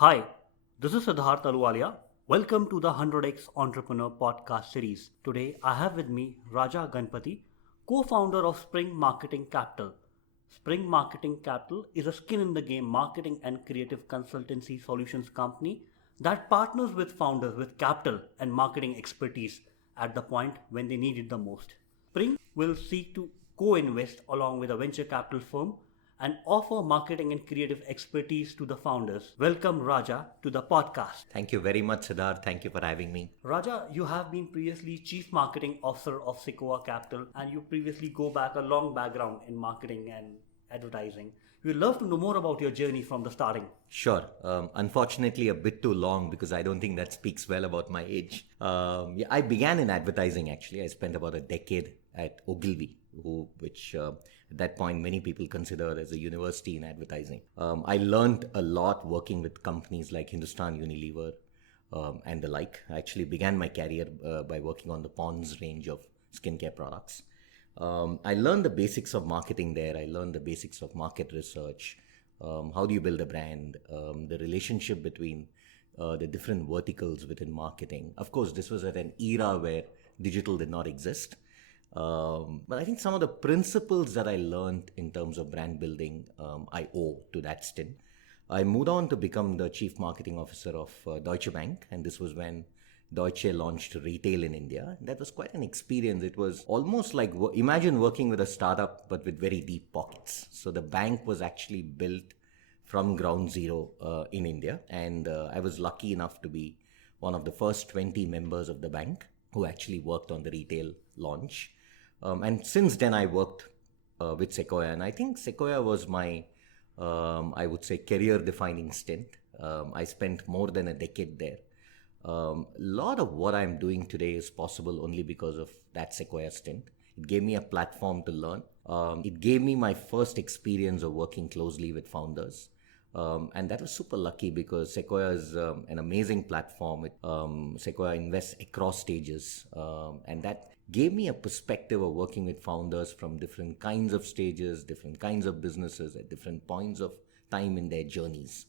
Hi, this is Siddharth Aluwalia. Welcome to the 100x Entrepreneur podcast series. Today I have with me Raja Ganapathy, co-founder of Spring Marketing Capital. Spring Marketing Capital is a skin in the game marketing and creative consultancy solutions company that partners with founders with capital and marketing expertise at the point when they need it the most. Spring will seek to co-invest along with a venture capital firm and offer marketing and creative expertise to the founders. Welcome, Raja, to the podcast. Thank you very much, Siddharth. Thank you for having me. Raja, you have been previously Chief Marketing Officer of Sequoia Capital, and you previously go back a long background in marketing and advertising. We'd love to know more about your journey from the starting. Sure. Unfortunately, a bit too long because I don't think that speaks well about my age. I began in advertising actually. I spent about a decade at Ogilvy, which at that point many people consider as a university in advertising. I learned a lot working with companies like Hindustan Unilever and the like. I actually began my career by working on the Pond's range of skincare products. I learned the basics of marketing there. I learned the basics of market research. How do you build a brand? The relationship between the different verticals within marketing. Of course, this was at an era where digital did not exist. But I think some of the principles that I learned in terms of brand building, I owe to that stint. I moved on to become the chief marketing officer of Deutsche Bank, and this was when Deutsche launched retail in India. That was quite an experience. It was almost like, imagine working with a startup but with very deep pockets. So the bank was actually built from ground zero in India, and I was lucky enough to be one of the first 20 members of the bank who actually worked on the retail launch. And since then I worked with Sequoia, and I think Sequoia was my, I would say, career-defining stint. I spent more than a decade there. A lot of what I'm doing today is possible only because of that Sequoia stint. It gave me a platform to learn. It gave me my first experience of working closely with founders. And that was super lucky because Sequoia is an amazing platform. Sequoia invests across stages. And that gave me a perspective of working with founders from different kinds of stages, different kinds of businesses at different points of time in their journeys.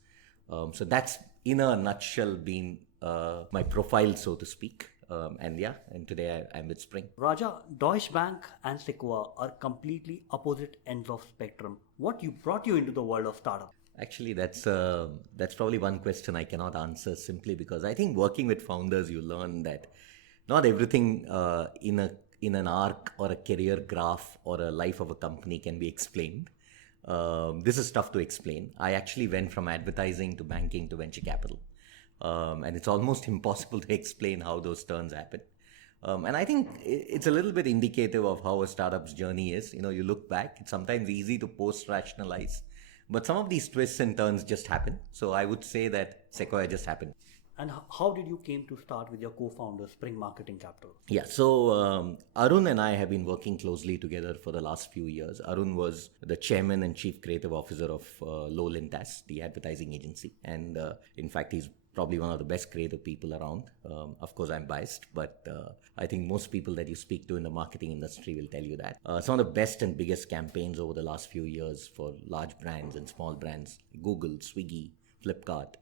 So that's in a nutshell been my profile, so to speak. And today I'm with Spring. Raja, Deutsche Bank and Sequoia are completely opposite ends of spectrum. What brought you into the world of startup? Actually, that's probably one question I cannot answer simply because I think working with founders, you learn that not everything in an arc or a career graph or a life of a company can be explained. This is tough to explain. I actually went from advertising to banking to venture capital. And it's almost impossible to explain how those turns happen. And I think it's a little bit indicative of how a startup's journey is. You know, you look back, it's sometimes easy to post-rationalize, but some of these twists and turns just happen. So I would say that Sequoia just happened. And how did you came to start with your co-founder, Spring Marketing Capital? Yeah, so Arun and I have been working closely together for the last few years. Arun was the chairman and chief creative officer of Lolintas, the advertising agency. And in fact, he's probably one of the best creative people around. Of course, I'm biased, but I think most people that you speak to in the marketing industry will tell you that. Some of the best and biggest campaigns over the last few years for large brands and small brands, Google, Swiggy, Flipkart,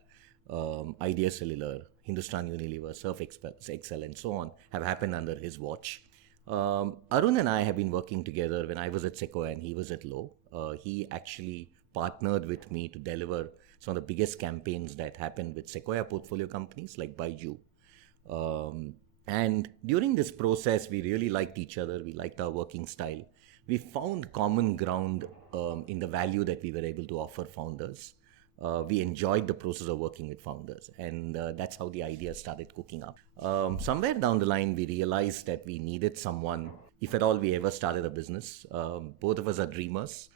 Idea Cellular, Hindustan Unilever, Surf Excel, and so on, have happened under his watch. Arun and I have been working together when I was at Sequoia and he was at Low. He actually partnered with me to deliver some of the biggest campaigns that happened with Sequoia portfolio companies like BYJU'S. And during this process, we really liked each other. We liked our working style. We found common ground in the value that we were able to offer founders. We enjoyed the process of working with founders, and that's how the idea started cooking up. Somewhere down the line, we realized that we needed someone, if at all we ever started a business. Both of us are dreamers.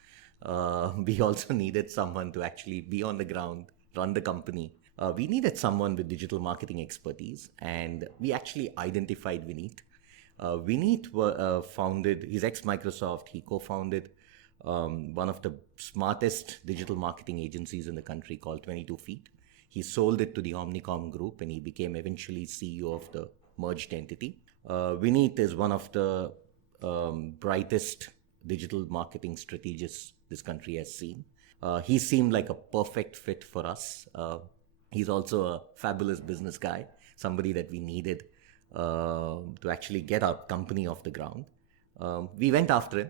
We also needed someone to actually be on the ground, run the company. We needed someone with digital marketing expertise, and we actually identified Vineet. Vineet founded, he's ex-Microsoft, he co-founded one of the smartest digital marketing agencies in the country called 22 Feet. He sold it to the Omnicom group and he became eventually CEO of the merged entity. Vineet is one of the brightest digital marketing strategists this country has seen. He seemed like a perfect fit for us. He's also a fabulous business guy, somebody that we needed to actually get our company off the ground. We went after him.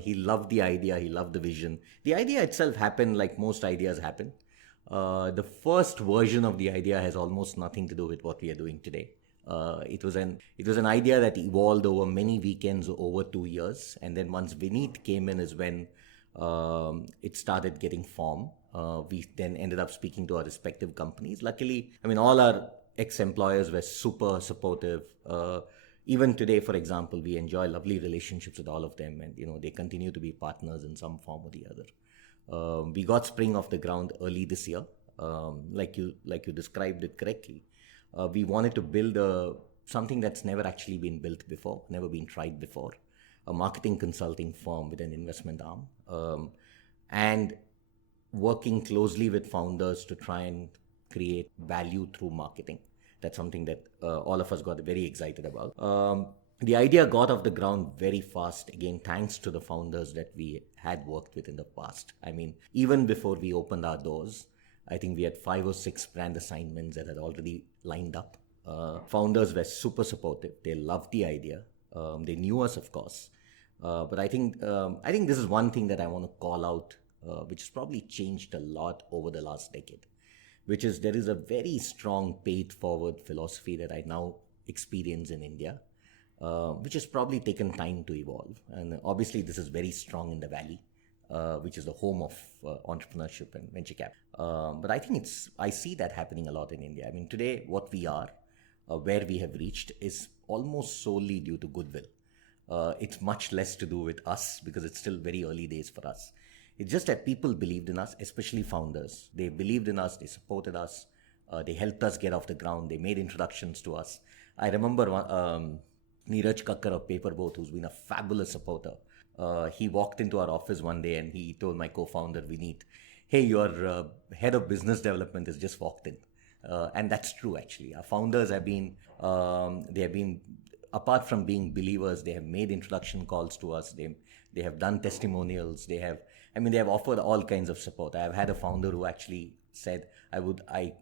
He loved the idea. He loved the vision. The idea itself happened like most ideas happen. The first version of the idea has almost nothing to do with what we are doing today. It was an idea that evolved over many weekends over 2 years, and then once Vineet came in is when it started getting form. We then ended up speaking to our respective companies. Luckily, I mean, all our ex-employers were super supportive. Even today, for example, we enjoy lovely relationships with all of them, and they continue to be partners in some form or the other. We got Spring off the ground early this year, like you described it correctly. We wanted to build something that's never actually been built before, never been tried before, a marketing consulting firm with an investment arm, and working closely with founders to try and create value through marketing. That's something that all of us got very excited about. The idea got off the ground very fast, again, thanks to the founders that we had worked with in the past. I mean, even before we opened our doors, I think we had 5 or 6 brand assignments that had already lined up. Founders were super supportive. They loved the idea. They knew us, of course. But I think this is one thing that I want to call out, which has probably changed a lot over the last decade, which is there is a very strong paid-forward philosophy that I now experience in India, which has probably taken time to evolve. And obviously, this is very strong in the Valley, which is the home of entrepreneurship and venture capital. But I think I see that happening a lot in India. I mean, today, what we are, where we have reached, is almost solely due to goodwill. It's much less to do with us because it's still very early days for us. It's just that people believed in us, especially founders. They believed in us, they supported us, they helped us get off the ground, they made introductions to us. I remember Neeraj Kakkar of Paperboat, who's been a fabulous supporter. He walked into our office one day and he told my co-founder, Vineet, hey, your head of business development has just walked in. And that's true, actually. Our founders have been, apart from being believers, they have made introduction calls to us. They have done testimonials. They have offered all kinds of support. I have had a founder who actually said, I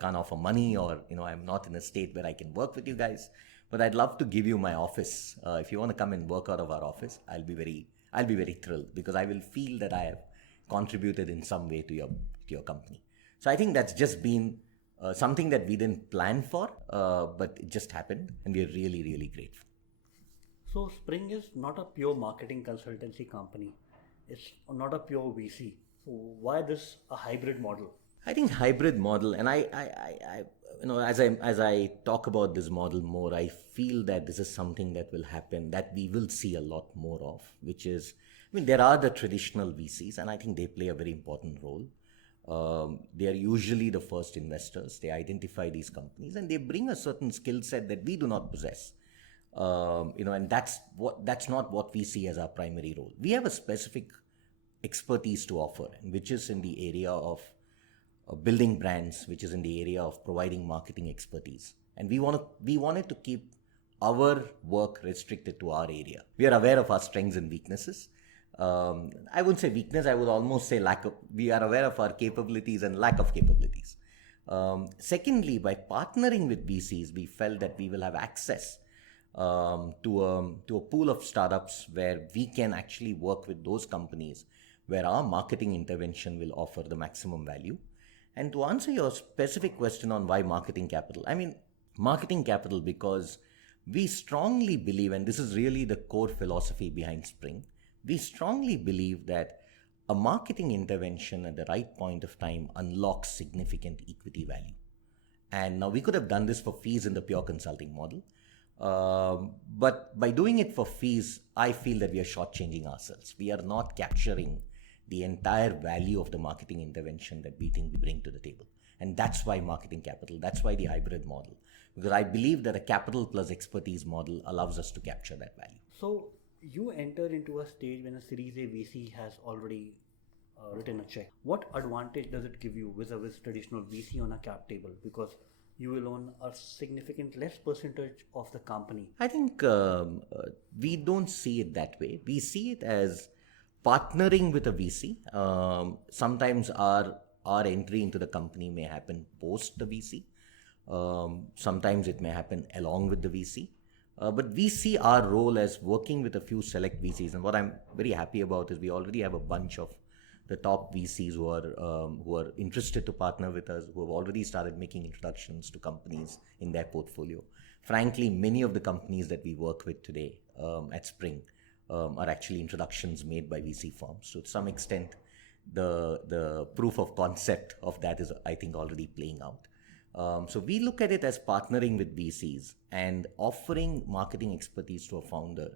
can't offer money, or, I'm not in a state where I can work with you guys, but I'd love to give you my office. If you want to come and work out of our office, I'll be very thrilled, because I will feel that I have contributed in some way to your company. So I think that's just been something that we didn't plan for, but it just happened, and we are really, really grateful. So Spring is not a pure marketing consultancy company. It's not a pure VC. So why this a hybrid model? I think hybrid model, and I as I talk about this model more, I feel that this is something that will happen, that we will see a lot more of, which is, there are the traditional VCs, and I think they play a very important role. They are usually the first investors. They identify these companies and they bring a certain skill set that we do not possess. And that's not what we see as our primary role. We have a specific expertise to offer, which is in the area of building brands, which is in the area of providing marketing expertise. And we wanted to keep our work restricted to our area. We are aware of our strengths and weaknesses. I wouldn't say weakness, I would almost say we are aware of our capabilities and lack of capabilities. Secondly, by partnering with VCs, we felt that we will have access to a pool of startups where we can actually work with those companies where our marketing intervention will offer the maximum value. And to answer your specific question on why marketing capital, marketing capital because we strongly believe, and this is really the core philosophy behind Spring, we strongly believe that a marketing intervention at the right point of time unlocks significant equity value. And now we could have done this for fees in the pure consulting model. But by doing it for fees, I feel that we are shortchanging ourselves. We are not capturing the entire value of the marketing intervention that we think we bring to the table. And that's why marketing capital, that's why the hybrid model. Because I believe that a capital plus expertise model allows us to capture that value. So you enter into a stage when a Series A VC has already written a check. What advantage does it give you vis-a-vis traditional VC on a cap table? Because you will own a significant less percentage of the company. I think we don't see it that way. We see it as partnering with a VC. Sometimes our our entry into the company may happen post the VC. Sometimes it may happen along with the VC. But we see our role as working with a few select VCs. And what I'm very happy about is we already have a bunch of the top VCs who are interested to partner with us, who have already started making introductions to companies in their portfolio. Frankly, many of the companies that we work with today at Spring are actually introductions made by VC firms. So to some extent, the proof of concept of that is, I think, already playing out. So we look at it as partnering with VCs and offering marketing expertise to a founder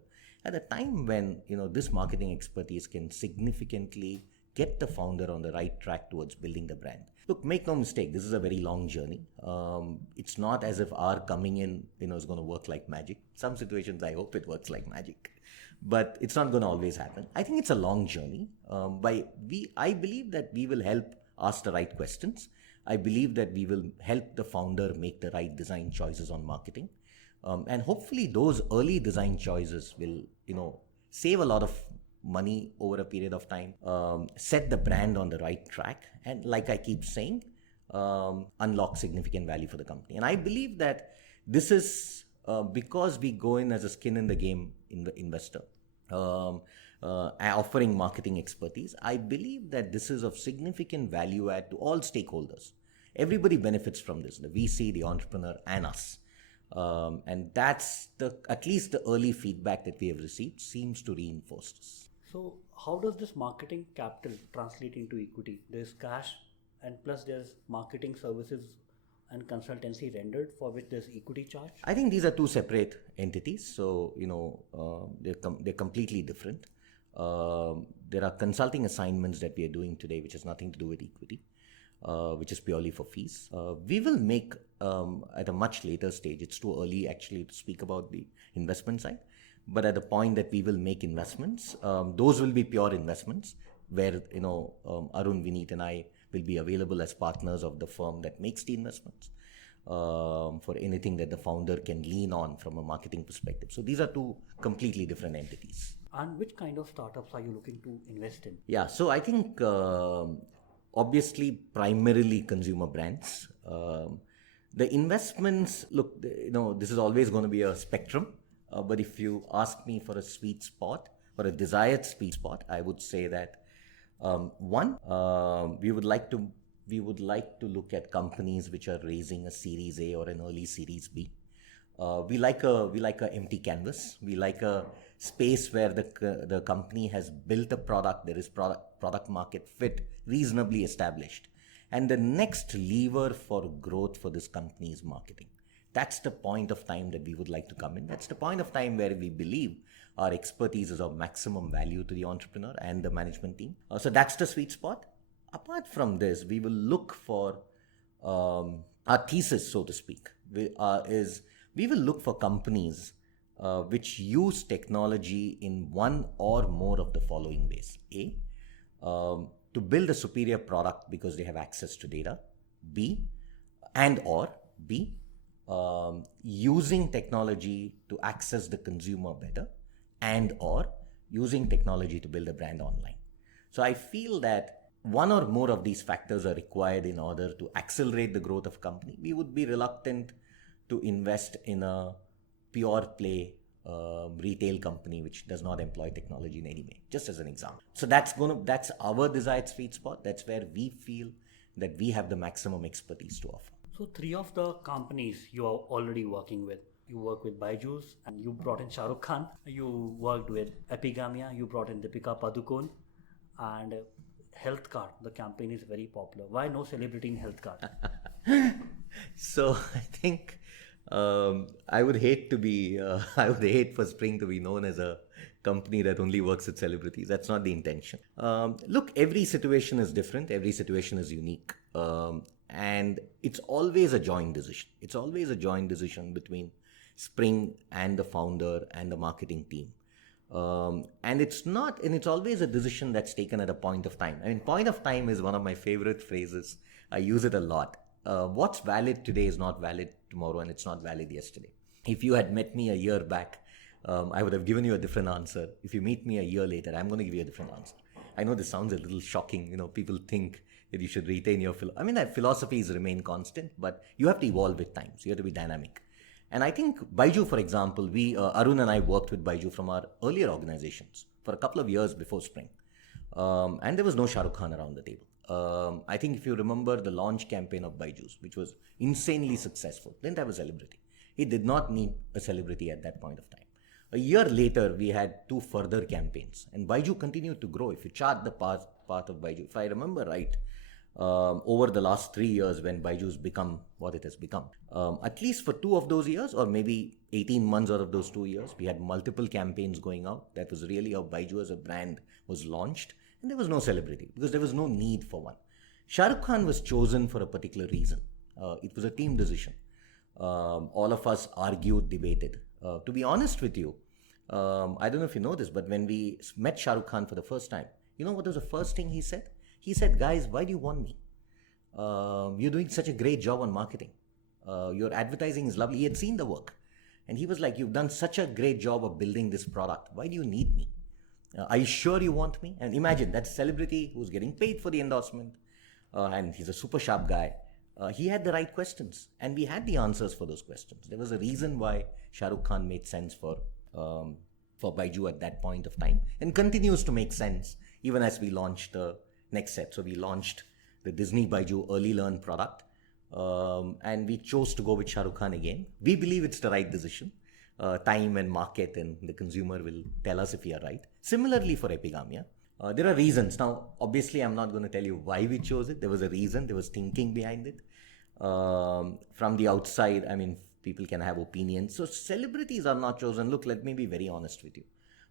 at a time when this marketing expertise can significantly get the founder on the right track towards building the brand. Look, make no mistake, this is a very long journey. It's not as if our coming in is going to work like magic. Some situations I hope it works like magic, but it's not going to always happen. I think it's a long journey. I believe that we will help ask the right questions. I believe that we will help the founder make the right design choices on marketing. And hopefully those early design choices will, save a lot of money over a period of time, set the brand on the right track, and like I keep saying, unlock significant value for the company. And I believe that this is because we go in as a skin in the game investor, offering marketing expertise. I believe that this is of significant value add to all stakeholders. Everybody benefits from this, the VC, the entrepreneur, and us. And that's at least the early feedback that we have received seems to reinforce this. So how does this marketing capital translate into equity? There's cash, and plus there's marketing services and consultancy rendered for which there's equity charge? I think these are two separate entities. So, they're completely different. There are consulting assignments that we are doing today, which has nothing to do with equity, which is purely for fees. We will make at a much later stage. It's too early actually to speak about the investment side. But at the point that we will make investments, those will be pure investments where, Arun, Vineet and I will be available as partners of the firm that makes the investments for anything that the founder can lean on from a marketing perspective. So these are two completely different entities. And which kind of startups are you looking to invest in? Yeah, so I think obviously primarily consumer brands. The investments, look, this is always going to be a spectrum. But if you ask me for a sweet spot or a desired sweet spot, I would say that one, we would like to look at companies which are raising a Series A or an early Series B. We like a empty canvas. We like a space where the company has built a product. There is product market fit reasonably established, and the next lever for growth for this company is marketing. That's the point of time that we would like to come in. That's the point of time where we believe our expertise is of maximum value to the entrepreneur and the management team. So that's the sweet spot. Apart from this, we will look for our thesis, so to speak, we will look for companies which use technology in one or more of the following ways. A, to build a superior product because they have access to data. B, using technology to access the consumer better, and or using technology to build a brand online. So I feel that one or more of these factors are required in order to accelerate the growth of a company. We would be reluctant to invest in a pure play retail company which does not employ technology in any way, just as an example. So that's our desired sweet spot. That's where we feel that we have the maximum expertise to offer. So 3 of the companies you are already working with. You work with BYJU'S and you brought in Shahrukh Khan. You worked with Epigamia, you brought in Deepika Padukone, and Health Card. The campaign is very popular. Why no celebrity in Health Card? So I think I would hate for Spring to be known as a company that only works with celebrities. That's not the intention. Look, every situation is different. Every situation is unique. And it's always a joint decision. It's always a joint decision between Spring and the founder and the marketing team. And it's always a decision that's taken at a point of time. I mean, point of time is one of my favorite phrases. I use it a lot. What's valid today is not valid tomorrow, and it's not valid yesterday. If you had met me a year back, I would have given you a different answer. If you meet me a year later, I'm going to give you a different answer. I know this sounds a little shocking. People think that you should retain your that philosophies remain constant, but you have to evolve with time. So you have to be dynamic. And I think BYJU, for example, Arun and I worked with BYJU from our earlier organizations for a couple of years before Spring. And there was no Shahrukh Khan around the table. I think if you remember the launch campaign of BYJU'S, which was insanely successful, didn't have a celebrity. It did not need a celebrity at that point of time. A year later, we had 2 further campaigns, and BYJU continued to grow. If you chart the path of BYJU, if I remember right, over the last 3 years when BYJU'S become what it has become, at least for 2 of those years, or maybe 18 months out of those 2 years, we had multiple campaigns going out. That was really how BYJU as a brand was launched, and there was no celebrity because there was no need for one. Shahrukh Khan was chosen for a particular reason. It was a team decision. All of us argued, debated. To be honest with you, I don't know if you know this, but when we met Shahrukh Khan for the first time, you know what was the first thing he said? He said, "Guys, why do you want me? You're doing such a great job on marketing. Your advertising is lovely." He had seen the work. And he was like, "You've done such a great job of building this product. Why do you need me? Are you sure you want me?" And imagine that celebrity who's getting paid for the endorsement, and he's a super sharp guy. He had the right questions, and we had the answers for those questions. There was a reason why Shahrukh Khan made sense for BYJU at that point of time, and continues to make sense even as we launched the next set. So we launched the Disney BYJU Early Learn product, and we chose to go with Shahrukh Khan again. We believe it's the right decision. Time and market and the consumer will tell us if we are right. Similarly for Epigamia, there are reasons. Now, obviously, I'm not going to tell you why we chose it. There was a reason. There was thinking behind it. From the outside, people can have opinions. So celebrities are not chosen. Look, let me be very honest with you.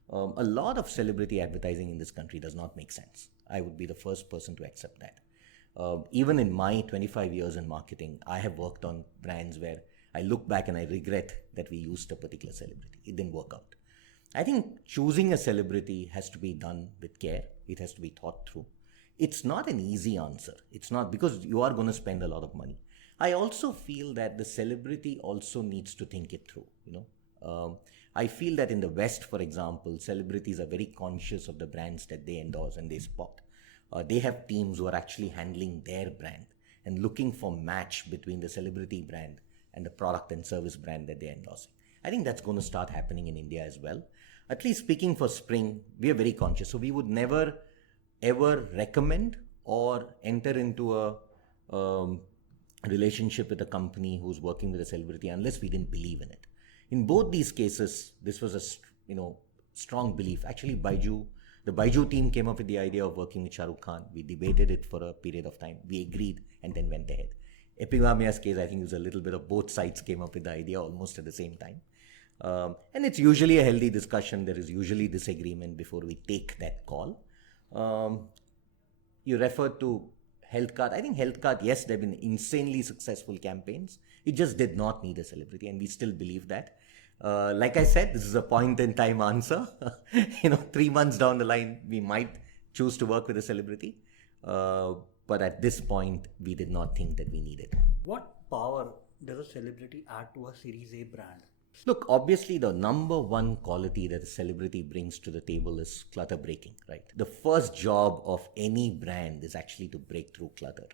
A lot of celebrity advertising in this country does not make sense. I would be the first person to accept that. Even in my 25 years in marketing, I have worked on brands where I look back and I regret that we used a particular celebrity. It didn't work out. I think choosing a celebrity has to be done with care. It has to be thought through. It's not an easy answer. It's not, because you are going to spend a lot of money. I also feel that the celebrity also needs to think it through. I feel that in the West, for example, celebrities are very conscious of the brands that they endorse and they spot. They have teams who are actually handling their brand and looking for match between the celebrity brand and the product and service brand that they're endorsing. I think that's going to start happening in India as well. At least speaking for Spring, we are very conscious. So we would never ever recommend or enter into a relationship with a company who's working with a celebrity unless we didn't believe in it. In both these cases, this was a strong belief. Actually, the BYJU team came up with the idea of working with Shahrukh Khan. We debated it for a period of time. We agreed and then went ahead. Epigamia's case, I think it was a little bit of both sides came up with the idea almost at the same time. And it's usually a healthy discussion. There is usually disagreement before we take that call. You referred to Health Card. I think Health Card, yes, there have been insanely successful campaigns. It just did not need a celebrity, and we still believe that. Like I said, this is a point in time answer. 3 months down the line, we might choose to work with a celebrity. But at this point, we did not think that we needed. What power does a celebrity add to a Series A brand? Look, obviously the number one quality that a celebrity brings to the table is clutter breaking, right? The first job of any brand is actually to break through clutter.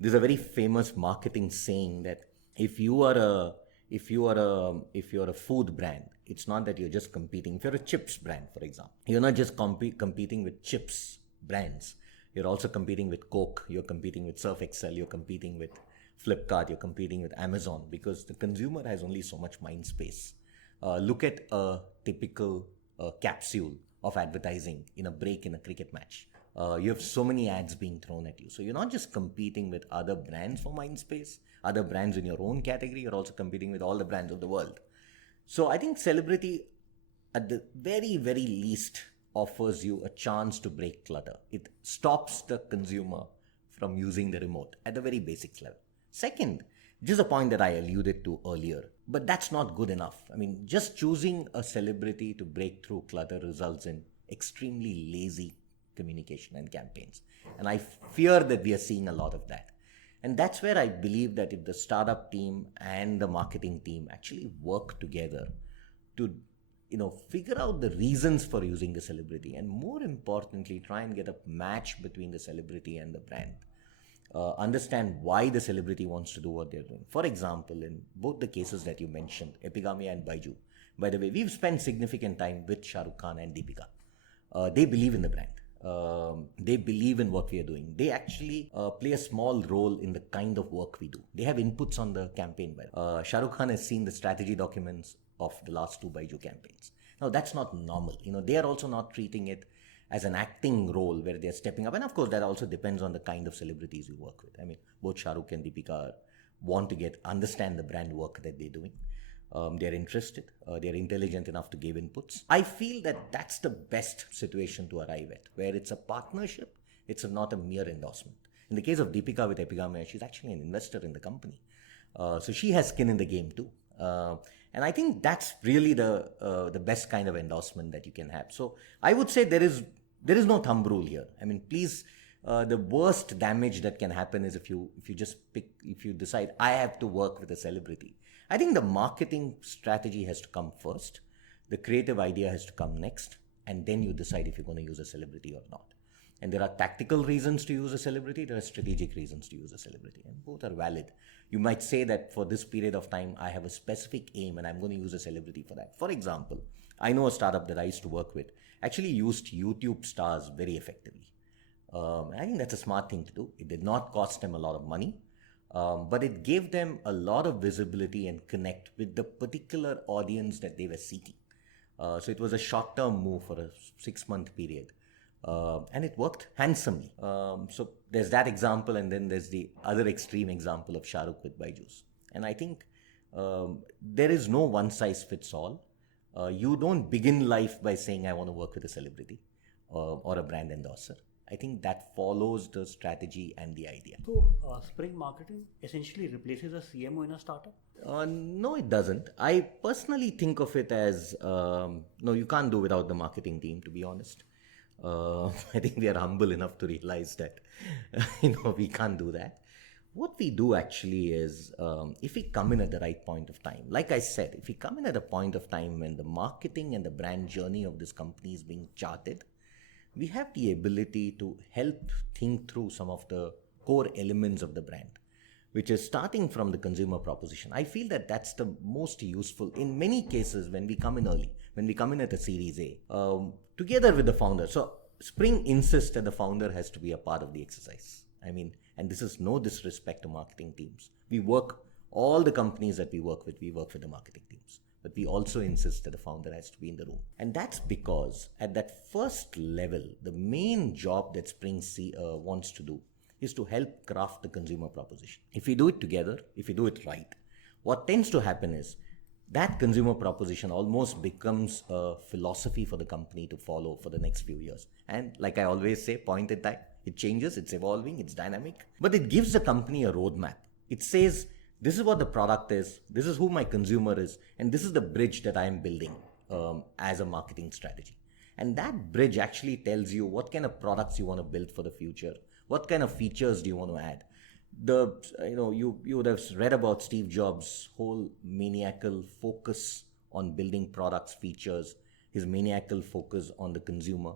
There's a very famous marketing saying that if you are a food brand, it's not that you're just competing. If you're a chips brand, for example, you're not just competing with chips brands. You're also competing with Coke. You're competing with Surf Excel. You're competing with Flipkart, you're competing with Amazon, because the consumer has only so much mind space. Look at a typical capsule of advertising in a break in a cricket match. You have so many ads being thrown at you. So you're not just competing with other brands for mind space, other brands in your own category, you're also competing with all the brands of the world. So I think celebrity, at the very, very least, offers you a chance to break clutter. It stops the consumer from using the remote at the very basics level. Second, just a point that I alluded to earlier, but that's not good enough. Just choosing a celebrity to break through clutter results in extremely lazy communication and campaigns. And I fear that we are seeing a lot of that. And that's where I believe that if the startup team and the marketing team actually work together to figure out the reasons for using the celebrity, and more importantly, try and get a match between the celebrity and the brand, understand why the celebrity wants to do what they're doing. For example, in both the cases that you mentioned, Epigamia and BYJU, by the way, we've spent significant time with Shahrukh Khan and Deepika. They believe in the brand. They believe in what we are doing. They actually play a small role in the kind of work we do. They have inputs on the campaign. Shahrukh Khan has seen the strategy documents of the last two BYJU campaigns. Now, that's not normal. They are also not treating it as an acting role where they're stepping up. And of course, that also depends on the kind of celebrities you work with. I mean, both Shahrukh and Deepika want to understand the brand work that they're doing. They're interested. They're intelligent enough to give inputs. I feel that that's the best situation to arrive at, where it's a partnership. It's not a mere endorsement. In the case of Deepika with Epigamia, she's actually an investor in the company. So she has skin in the game too. And I think that's really the best kind of endorsement that you can have. So I would say there is no thumb rule here. I mean, please, the worst damage that can happen is if you decide I have to work with a celebrity. I think the marketing strategy has to come first. The creative idea has to come next. And then you decide if you're going to use a celebrity or not. And there are tactical reasons to use a celebrity. There are strategic reasons to use a celebrity. And both are valid. You might say that for this period of time, I have a specific aim and I'm going to use a celebrity for that. For example, I know a startup that I used to work with actually used YouTube stars very effectively. I think that's a smart thing to do. It did not cost them a lot of money. But it gave them a lot of visibility and connect with the particular audience that they were seeking. So it was a short-term move for a 6-month period. And it worked handsomely. So there's that example, and then there's the other extreme example of Shahrukh with BYJU'S. And I think there is no one-size-fits-all. You don't begin life by saying, I want to work with a celebrity or a brand endorser. I think that follows the strategy and the idea. So, Spring Marketing essentially replaces a CMO in a startup? No, it doesn't. I personally think of it as, no, you can't do without the marketing team, to be honest. I think we are humble enough to realize that, we can't do that. What we do actually is, if we come in at the right point of time, like I said, if we come in at a point of time when the marketing and the brand journey of this company is being charted, we have the ability to help think through some of the core elements of the brand, which is starting from the consumer proposition. I feel that that's the most useful in many cases when we come in early, when we come in at a Series A, together with the founder. So Spring insists that the founder has to be a part of the exercise. I mean, and this is no disrespect to marketing teams. All the companies that we work with the marketing teams. But we also insist that the founder has to be in the room. And that's because at that first level, the main job that Spring wants to do is to help craft the consumer proposition. If we do it together, if we do it right, what tends to happen is that consumer proposition almost becomes a philosophy for the company to follow for the next few years. And like I always say, point in time, it changes, it's evolving, it's dynamic. But it gives the company a roadmap. It says, this is what the product is, this is who my consumer is, and this is the bridge that I am building as a marketing strategy. And that bridge actually tells you what kind of products you want to build for the future, what kind of features do you want to add. You would have read about Steve Jobs' whole maniacal focus on building products, features, his maniacal focus on the consumer.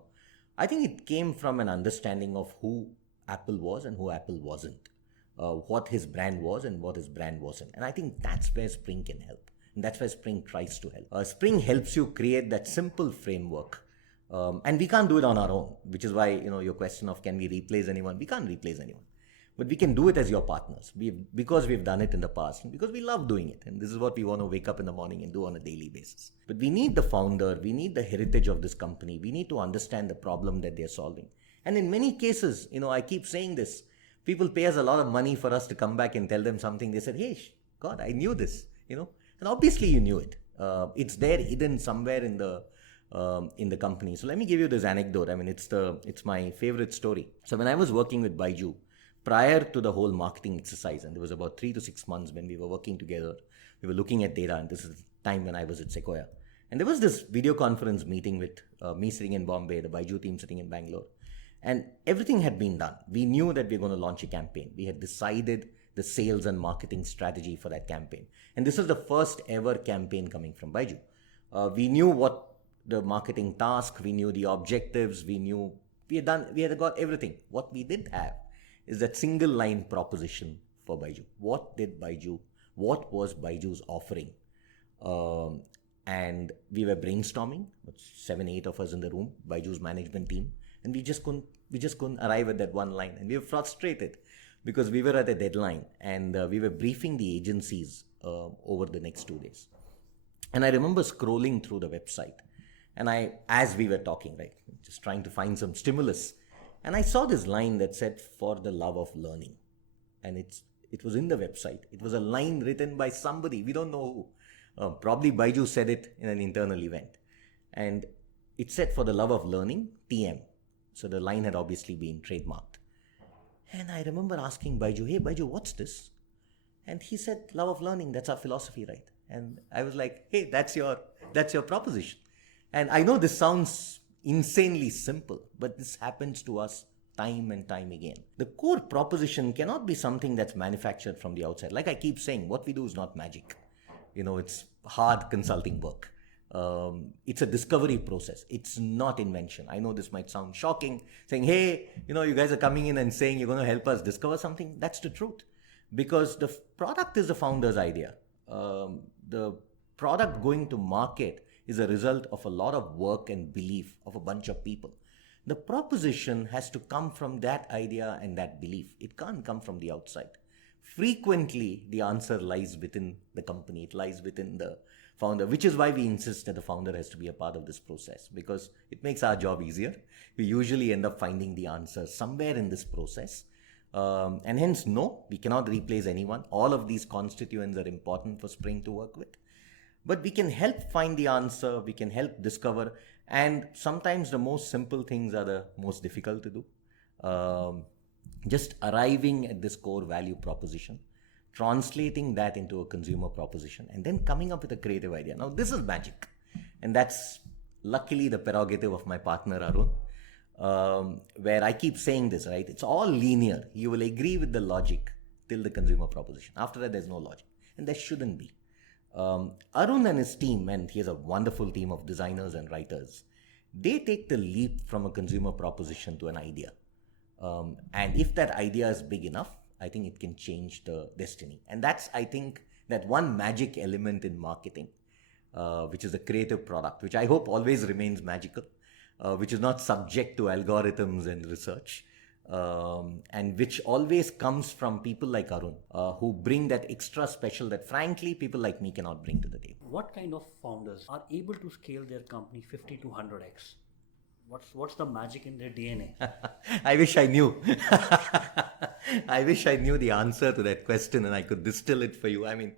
I think it came from an understanding of who Apple was and who Apple wasn't. What his brand was and what his brand wasn't. And I think that's where Spring can help. And that's where Spring tries to help. Spring helps you create that simple framework. And we can't do it on our own, which is why, your question of can we replace anyone? We can't replace anyone. But we can do it as your partners because we've done it in the past and because we love doing it. And this is what we want to wake up in the morning and do on a daily basis. But we need the founder. We need the heritage of this company. We need to understand the problem that they're solving. And in many cases, I keep saying this, people pay us a lot of money for us to come back and tell them something. They said, hey, God, I knew this, And obviously you knew it. It's there hidden somewhere in the company. So let me give you this anecdote. I mean, it's my favorite story. So when I was working with BYJU, prior to the whole marketing exercise, and there was about 3 to 6 months when we were working together, we were looking at data, and this is the time when I was at Sequoia. And there was this video conference meeting with me sitting in Bombay, the BYJU team sitting in Bangalore. And everything had been done. We knew that we were going to launch a campaign. We had decided the sales and marketing strategy for that campaign. And this was the first ever campaign coming from BYJU. We knew what the marketing task, we knew the objectives, we had got everything. What we didn't have is that single line proposition for Byju. What was Byju's offering? And we were brainstorming, 7, 8 of us in the room, Byju's management team, and we just couldn't arrive at that one line, and we were frustrated because we were at a deadline, and we were briefing the agencies over the next 2 days. And I remember scrolling through the website, and as we were talking, right, just trying to find some stimulus, and I saw this line that said, "For the love of learning," and it was in the website. It was a line written by somebody, we don't know who. Probably Byju said it in an internal event. And it said, "For the love of learning, TM." So the line had obviously been trademarked. And I remember asking Byju, "Hey Byju, what's this?" And he said, "Love of learning, that's our philosophy, right?" And I was like, "Hey, that's your proposition." And I know this sounds insanely simple, but this happens to us time and time again. The core proposition cannot be something that's manufactured from the outside. Like I keep saying, what we do is not magic. It's hard consulting work. It's a discovery process. It's not invention. I know this might sound shocking, saying, "Hey, you guys are coming in and saying you're going to help us discover something." That's the truth. Because the product is the founder's idea. The product going to market is a result of a lot of work and belief of a bunch of people. The proposition has to come from that idea and that belief. It can't come from the outside. Frequently, the answer lies within the company. It lies within the founder, which is why we insist that the founder has to be a part of this process, because it makes our job easier. We usually end up finding the answer somewhere in this process. And hence, no, we cannot replace anyone. All of these constituents are important for Spring to work with. But we can help find the answer, we can help discover, and sometimes the most simple things are the most difficult to do. Just arriving at this core value proposition, translating that into a consumer proposition, and then coming up with a creative idea. Now, this is magic. And that's luckily the prerogative of my partner, Arun, where I keep saying this, right? It's all linear. You will agree with the logic till the consumer proposition. After that, there's no logic. And there shouldn't be. Arun and his team, and he has a wonderful team of designers and writers, they take the leap from a consumer proposition to an idea. And if that idea is big enough, I think it can change the destiny. And that's, I think, that one magic element in marketing, which is a creative product, which I hope always remains magical, which is not subject to algorithms and research, and which always comes from people like Arun, who bring that extra special that frankly people like me cannot bring to the table. What kind of founders are able to scale their company 50 to 100x? What's the magic in their DNA? I wish I knew. I wish I knew the answer to that question and I could distill it for you. I mean,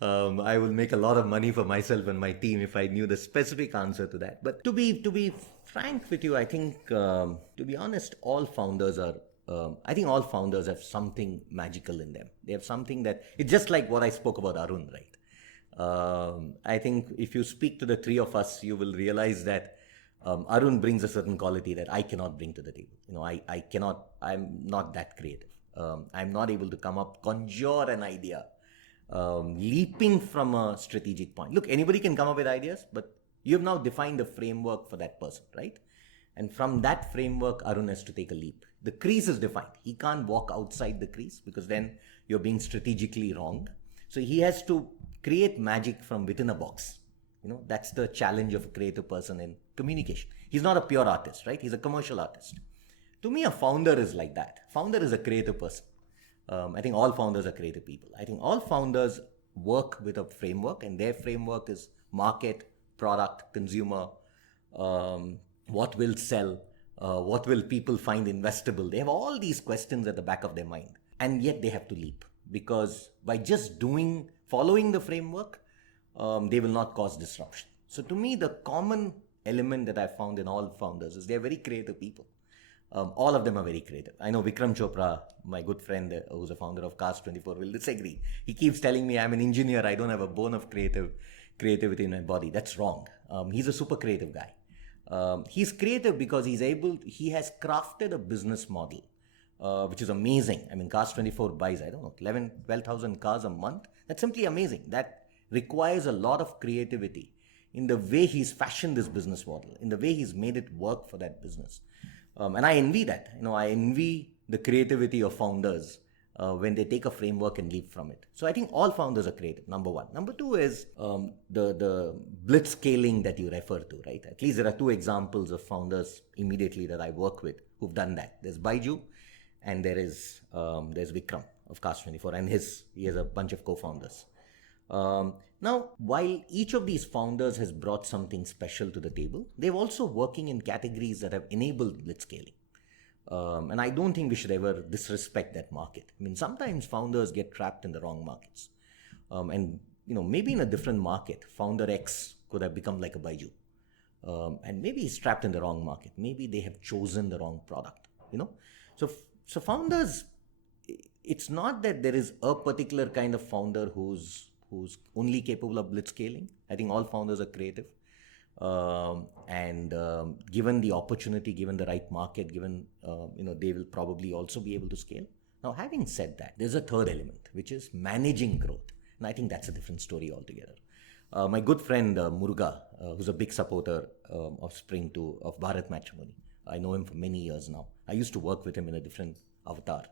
I will make a lot of money for myself and my team if I knew the specific answer to that. But to be frank with you, I think, to be honest, all founders have something magical in them. They have something that, it's just like what I spoke about Arun, right? I think if you speak to the three of us, you will realize that Arun brings a certain quality that I cannot bring to the table. I'm not that creative. I'm not able to conjure an idea, leaping from a strategic point. Look, anybody can come up with ideas, but you have now defined a framework for that person, right? And from that framework, Arun has to take a leap. The crease is defined. He can't walk outside the crease because then you're being strategically wrong. So he has to create magic from within a box. That's the challenge of a creative person in communication. He's not a pure artist, right? He's a commercial artist. To me, a founder is like that. Founder is a creative person. I think all founders are creative people. I think all founders work with a framework, and their framework is market, product, consumer, what will sell, what will people find investable. They have all these questions at the back of their mind, and yet they have to leap, because by just following the framework, they will not cause disruption. So to me, the common element that I found in all founders is they're very creative people. All of them are very creative. I know Vikram Chopra, my good friend who's a founder of Cars24, will disagree. He keeps telling me I'm an engineer, I don't have a bone of creativity in my body. That's wrong. He's a super creative guy. He's creative because he has crafted a business model, which is amazing. I mean, Cars24 buys, 12,000 cars a month. That's simply amazing. That requires a lot of creativity in the way he's fashioned this business model, in the way he's made it work for that business. And I envy that. I envy the creativity of founders when they take a framework and leap from it. So I think all founders are creative, number one. Number two is the blitz scaling that you refer to, right? At least there are two examples of founders immediately that I work with who've done that. There's BYJU and there's Vikram of Cast24, and he has a bunch of co-founders. Now, while each of these founders has brought something special to the table, they're also working in categories that have enabled blitz scaling. And I don't think we should ever disrespect that market. I mean, sometimes founders get trapped in the wrong markets. And, maybe in a different market, founder X could have become like a BYJU. And maybe he's trapped in the wrong market. Maybe they have chosen the wrong product, So founders, it's not that there is a particular kind of founder who's only capable of blitz scaling. I think all founders are creative. And given the opportunity, given the right market, given, they will probably also be able to scale. Now, having said that, there's a third element, which is managing growth. And I think that's a different story altogether. My good friend Muruga, who's a big supporter of Spring of Bharat Matrimony. I know him for many years now. I used to work with him in a different avatar.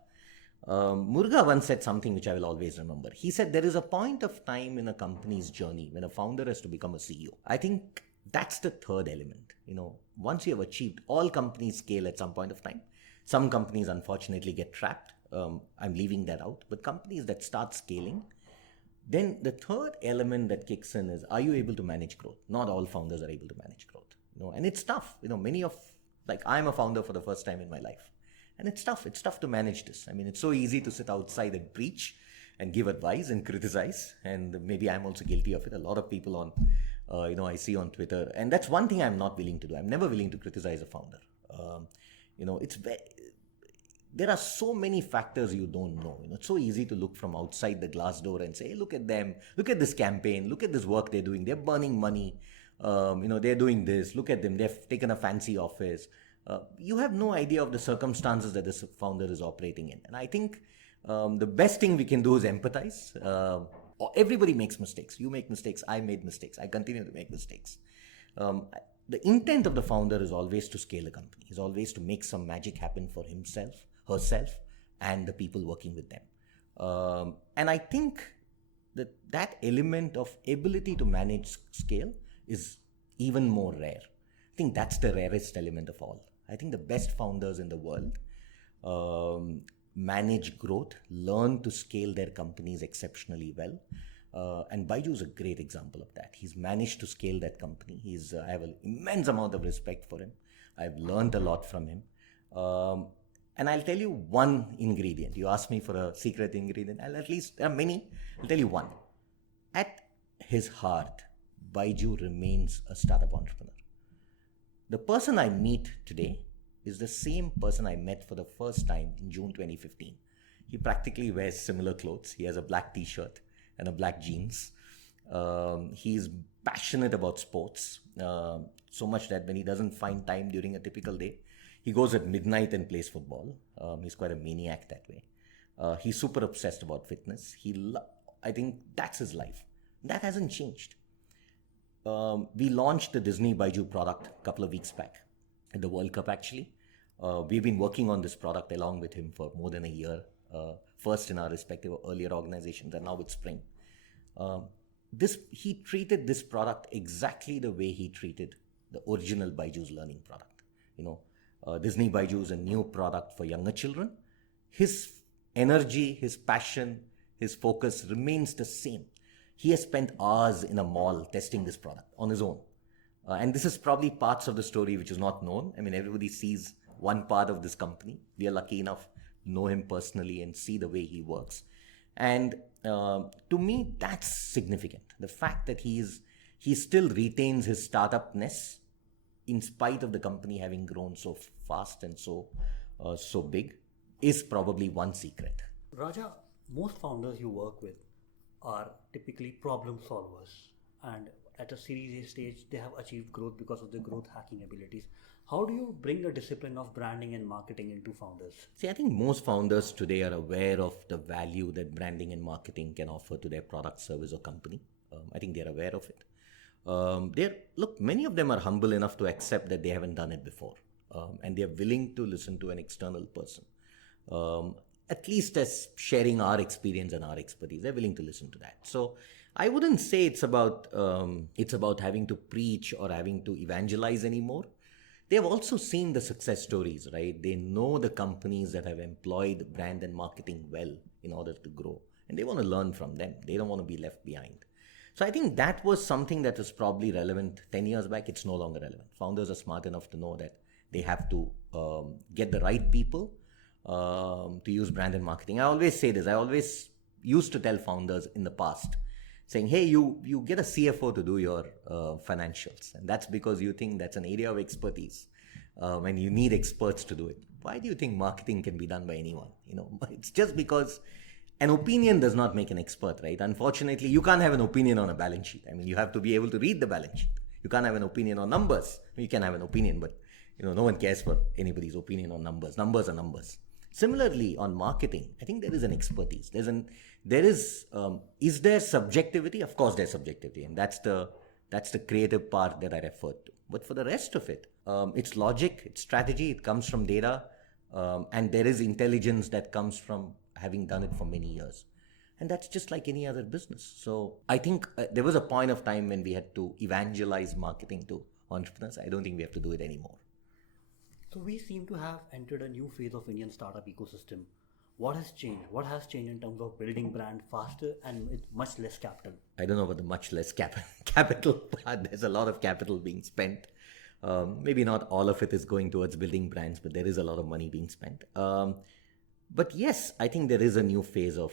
Muruga once said something which I will always remember. He said there is a point of time in a company's journey when a founder has to become a CEO. I think that's the third element. Once you have achieved, all companies scale at some point of time. Some companies unfortunately get trapped. I'm leaving that out. But companies that start scaling, then the third element that kicks in is, are you able to manage growth? Not all founders are able to manage growth. And it's tough. I'm a founder for the first time in my life. And it's tough. It's tough to manage this. I mean, it's so easy to sit outside and preach and give advice and criticize. And maybe I'm also guilty of it. A lot of people I see on Twitter. And that's one thing I'm not willing to do. I'm never willing to criticize a founder. There are so many factors you don't know. It's so easy to look from outside the glass door and say, hey, look at them. Look at this campaign. Look at this work they're doing. They're burning money. They're doing this. Look at them. They've taken a fancy office. You have no idea of the circumstances that this founder is operating in. And I think the best thing we can do is empathize. Everybody makes mistakes. You make mistakes. I made mistakes. I continue to make mistakes. The intent of the founder is always to scale a company. Is always to make some magic happen for himself, herself, and the people working with them. And I think that element of ability to manage scale is even more rare. I think that's the rarest element of all. I think the best founders in the world manage growth, learn to scale their companies exceptionally well. And BYJU is a great example of that. He's managed to scale that company. I have an immense amount of respect for him. I've learned a lot from him. And I'll tell you one ingredient. You asked me for a secret ingredient. There are many. I'll tell you one. At his heart, BYJU remains a startup entrepreneur. The person I meet today is the same person I met for the first time in June 2015. He practically wears similar clothes. He has a black t-shirt and a black jeans. He's passionate about sports, so much that when he doesn't find time during a typical day, he goes at midnight and plays football. He's quite a maniac that way. He's super obsessed about fitness. I think that's his life. That hasn't changed. We launched the Disney BYJU product a couple of weeks back at the World Cup, actually. We've been working on this product along with him for more than a year, first in our respective earlier organizations and now with Spring. He treated this product exactly the way he treated the original BYJU'S learning product. Disney BYJU is a new product for younger children. His energy, his passion, his focus remains the same. He has spent hours in a mall testing this product on his own. And this is probably parts of the story which is not known. I mean, everybody sees one part of this company. We are lucky enough to know him personally and see the way he works. And to me, that's significant. The fact that he still retains his startupness in spite of the company having grown so fast and so big is probably one secret. Raja, most founders you work with are typically problem solvers, and at a Series A stage they have achieved growth because of their growth hacking abilities. How do you bring the discipline of branding and marketing into founders? See, I think most founders today are aware of the value that branding and marketing can offer to their product, service or company. I think they're aware of it. Many of them are humble enough to accept that they haven't done it before, and they're willing to listen to an external person. at least as sharing our experience and our expertise. They're willing to listen to that. So I wouldn't say it's about having to preach or having to evangelize anymore. They've also seen the success stories, right? They know the companies that have employed brand and marketing well in order to grow, and they want to learn from them. They don't want to be left behind. So I think that was something that was probably relevant 10 years back. It's no longer relevant. Founders are smart enough to know that they have to get the right people to use brand and marketing. I always say this. I always used to tell founders in the past, saying, hey, you get a CFO to do your financials. And that's because you think that's an area of expertise and you need experts to do it. Why do you think marketing can be done by anyone? It's just because an opinion does not make an expert, right? Unfortunately, you can't have an opinion on a balance sheet. I mean, you have to be able to read the balance sheet. You can't have an opinion on numbers. You can have an opinion, but no one cares for anybody's opinion on numbers. Numbers are numbers. Similarly, on marketing, I think there is an expertise. Is there subjectivity? Of course, there's subjectivity, and that's the creative part that I referred to. But for the rest of it, it's logic, it's strategy, it comes from data, and there is intelligence that comes from having done it for many years. And that's just like any other business. So I think there was a point of time when we had to evangelize marketing to entrepreneurs. I don't think we have to do it anymore. So we seem to have entered a new phase of Indian startup ecosystem. What has changed? What has changed in terms of building brand faster and with much less capital? I don't know about the much less capital part. There's a lot of capital being spent. Maybe not all of it is going towards building brands, but there is a lot of money being spent. But yes, I think there is a new phase of,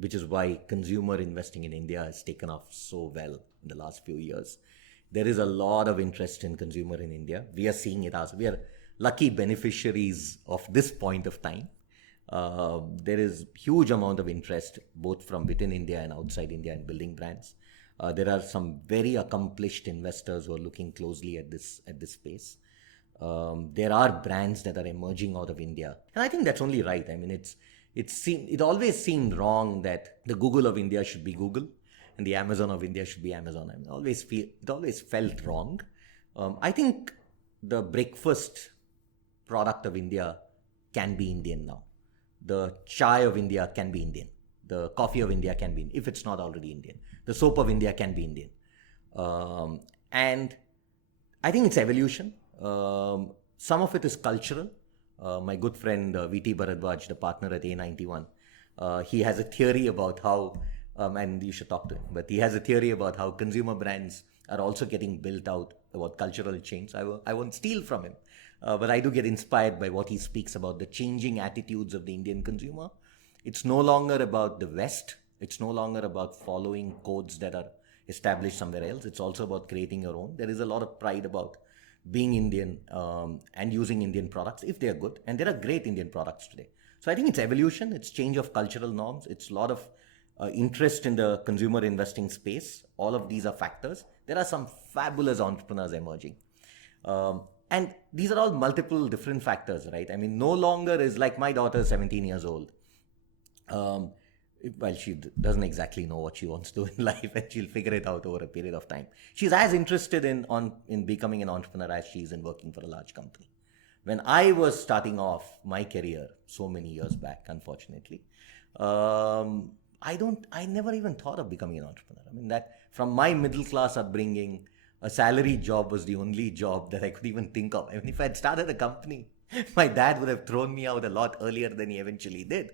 which is why consumer investing in India has taken off so well in the last few years. There is a lot of interest in consumer in India. We are seeing it as, we are lucky beneficiaries of this point of time. There is huge amount of interest both from within India and outside India in building brands. There are some very accomplished investors who are looking closely at this space. There are brands that are emerging out of India, and I think that's only right. I mean, it always seemed wrong that the Google of India should be Google and the Amazon of India should be Amazon. I mean, it always felt wrong. I think the breakfast product of India can be Indian now. The chai of India can be Indian. The coffee of India can be Indian, if it's not already Indian. The soap of India can be Indian. And I think it's evolution. Some of it is cultural. My good friend V.T. Bharadwaj, the partner at A91, he has a theory about how, and you should talk to him, but he has a theory about how consumer brands are also getting built out about cultural change. I won't steal from him, but I do get inspired by what he speaks about the changing attitudes of the Indian consumer. It's no longer about the West. It's no longer about following codes that are established somewhere else. It's also about creating your own. There is a lot of pride about being Indian and using Indian products if they are good. And there are great Indian products today. So I think it's evolution. It's change of cultural norms. It's a lot of interest in the consumer investing space. All of these are factors. There are some fabulous entrepreneurs emerging. And these are all multiple different factors, right? I mean, no longer is like my daughter is 17 years old. Well, she doesn't exactly know what she wants to do in life, and she'll figure it out over a period of time. She's as interested in becoming an entrepreneur as she is in working for a large company. When I was starting off my career so many years back, unfortunately, I never even thought of becoming an entrepreneur. I mean, that from my middle class upbringing, a salary job was the only job that I could even think of. I mean, if I had started a company, my dad would have thrown me out a lot earlier than he eventually did.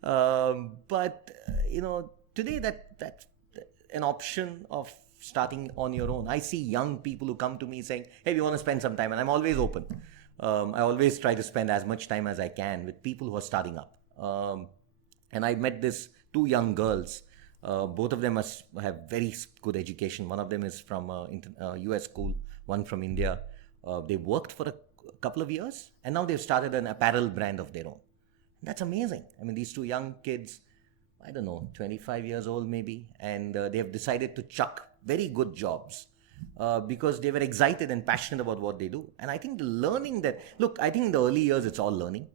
But today that's an option of starting on your own. I see young people who come to me saying, hey, we want to spend some time, and I'm always open. I always try to spend as much time as I can with people who are starting up. And I met these two young girls. Both of them have very good education. One of them is from US school, one from India. They worked for a couple of years, and now they've started an apparel brand of their own. That's amazing. I mean, these two young kids, I don't know, 25 years old maybe, and they have decided to chuck very good jobs because they were excited and passionate about what they do. And I think the learning I think in the early years, it's all learning.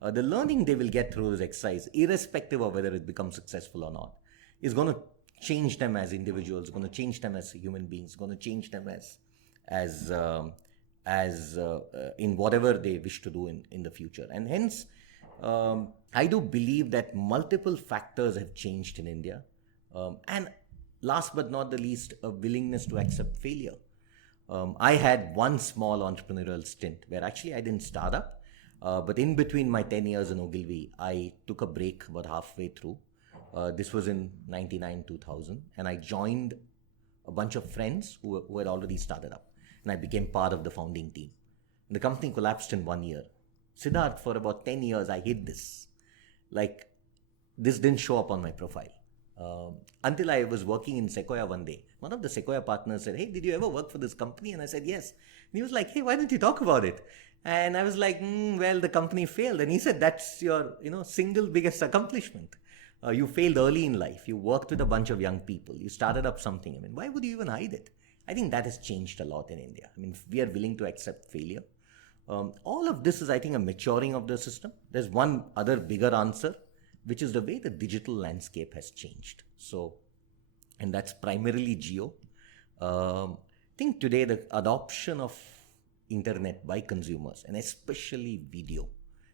The learning they will get through this exercise, irrespective of whether it becomes successful or not, is going to change them as individuals, going to change them as human beings, going to change them as in whatever they wish to do in the future. And hence, I do believe that multiple factors have changed in India. And last but not the least, a willingness to accept failure. I had one small entrepreneurial stint where actually I didn't start up, but in between my 10 years in Ogilvy, I took a break about halfway through. This was in 99, 2000, and I joined a bunch of friends who had already started up, and I became part of the founding team. And the company collapsed in 1 year. Siddharth, for about 10 years, I hid this. Like, this didn't show up on my profile. Until I was working in Sequoia one day. One of the Sequoia partners said, "Hey, did you ever work for this company?" And I said, "Yes." And he was like, "Hey, why don't you talk about it?" And I was like, "Well, the company failed." And he said, "That's your, single biggest accomplishment. You failed early in life. You worked with a bunch of young people. You started up something. I mean, why would you even hide it?" I think that has changed a lot in India. I mean, we are willing to accept failure. All of this is, I think, a maturing of the system. There's one other bigger answer, which is the way the digital landscape has changed. So, and that's primarily geo. I think today the adoption of internet by consumers, and especially video,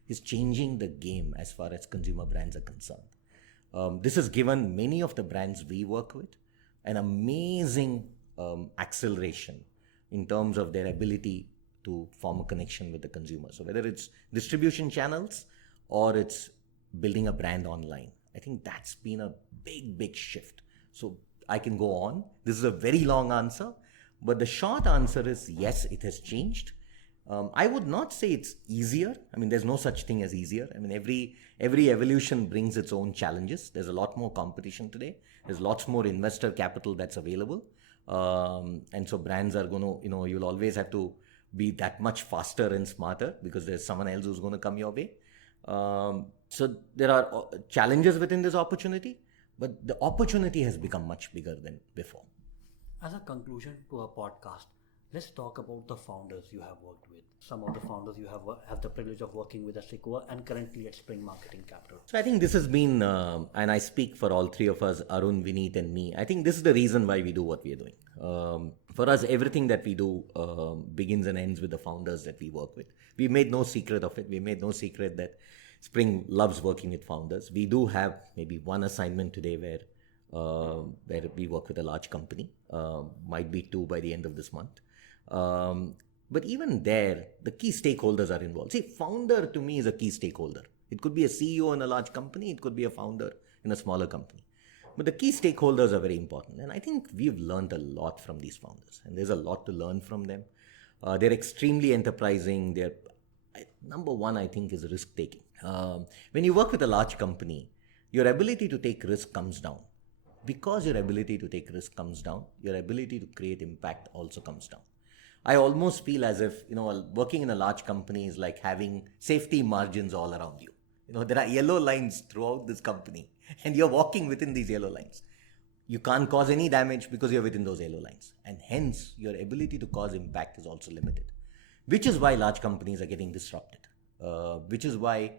is changing the game as far as consumer brands are concerned. This has given many of the brands we work with an amazing acceleration in terms of their ability to form a connection with the consumer. So whether it's distribution channels or it's building a brand online, I think that's been a big shift. So I can go on. This is a very long answer, but the short answer is yes, it has changed. I would not say it's easier. I mean, there's no such thing as easier. I mean, every evolution brings its own challenges. There's a lot more competition today. There's lots more investor capital that's available. And so brands are going to, you'll always have to be that much faster and smarter because there's someone else who's going to come your way. So there are challenges within this opportunity, but the opportunity has become much bigger than before. As a conclusion to our podcast, let's talk about the founders you have worked with. Some of the founders you have the privilege of working with at Sequoia and currently at Spring Marketing Capital. So I think this has been, and I speak for all three of us, Arun, Vineet and me, I think this is the reason why we do what we are doing. For us, everything that we do begins and ends with the founders that we work with. We made no secret of it. We made no secret that Spring loves working with founders. We do have maybe one assignment today where we work with a large company. Might be two by the end of this month. But even there, the key stakeholders are involved. See, founder to me is a key stakeholder. It could be a CEO in a large company. It could be a founder in a smaller company. But the key stakeholders are very important. And I think we've learned a lot from these founders. And there's a lot to learn from them. They're extremely enterprising. Number one, I think, is risk-taking. When you work with a large company, your ability to take risk comes down. Because your ability to take risk comes down, your ability to create impact also comes down. I almost feel as if, working in a large company is like having safety margins all around you. There are yellow lines throughout this company and you're walking within these yellow lines. You can't cause any damage because you're within those yellow lines. And hence, your ability to cause impact is also limited. Which is why large companies are getting disrupted. Which is why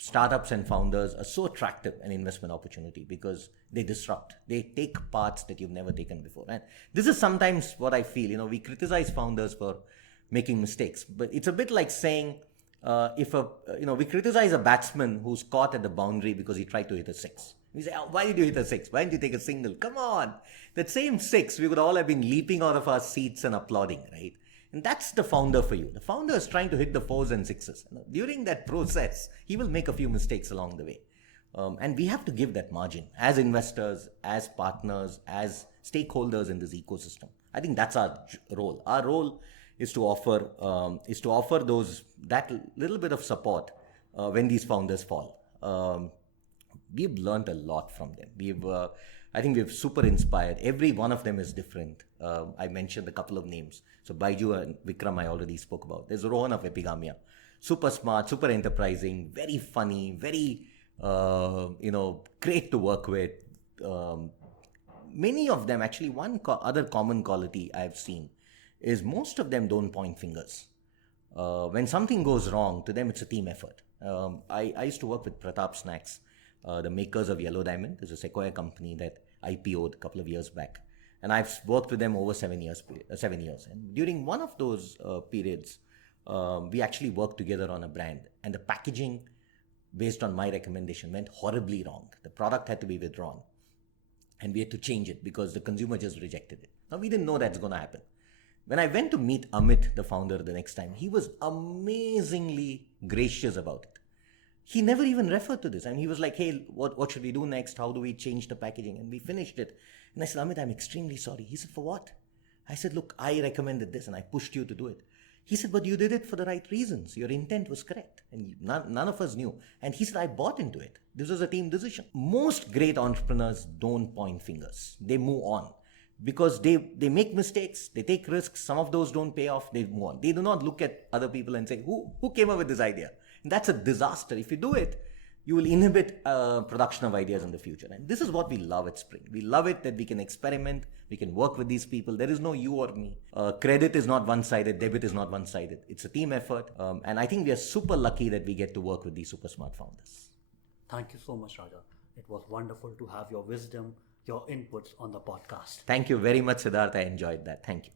startups and founders are so attractive an investment opportunity because they disrupt. They take paths that you've never taken before. And this is sometimes what I feel. We criticize founders for making mistakes, but it's a bit like saying we criticize a batsman who's caught at the boundary because he tried to hit a six. We say, "Why did you hit a six? Why didn't you take a single? Come on." That same six, we would all have been leaping out of our seats and applauding, right? And that's the founder for you. The founder is trying to hit the fours and sixes. During that process, he will make a few mistakes along the way. And we have to give that margin as investors, as partners, as stakeholders in this ecosystem. I think that's our role. Our role is to offer that little bit of support when these founders fall. We've learned a lot from them. I think we've super inspired. Every one of them is different. I mentioned a couple of names. So Baiju and Vikram I already spoke about. There's Rohan of Epigamia. Super smart, super enterprising, very funny, very, great to work with. Many of them, actually, one other common quality I've seen is most of them don't point fingers. When something goes wrong, to them it's a team effort. I used to work with Pratap Snacks, the makers of Yellow Diamond. It's a Sequoia company that IPO'd a couple of years back. And I've worked with them over 7 years. And during one of those periods, we actually worked together on a brand. And the packaging based on my recommendation went horribly wrong. The product had to be withdrawn and we had to change it because the consumer just rejected it. Now, we didn't know that's going to happen. When I went to meet Amit, the founder, the next time, he was amazingly gracious about it. He never even referred to this. And he was like, hey, what should we do next? How do we change the packaging? And we finished it. And I said, Amit, I'm extremely sorry. He said, for what? I said, look, I recommended this and I pushed you to do it. He said, but you did it for the right reasons. Your intent was correct. And none of us knew. And he said, I bought into it. This was a team decision. Most great entrepreneurs don't point fingers. They move on. Because they make mistakes, they take risks, some of those don't pay off, they move on. They do not look at other people and say, who came up with this idea? And that's a disaster. If you do it, you will inhibit production of ideas in the future. And this is what we love at Spring. We love it that we can experiment, we can work with these people. There is no you or me. Credit is not one-sided, debit is not one-sided. It's a team effort. And I think we are super lucky that we get to work with these super smart founders. Thank you so much, Raja. It was wonderful to have your wisdom, your inputs on the podcast. Thank you very much, Siddharth. I enjoyed that. Thank you.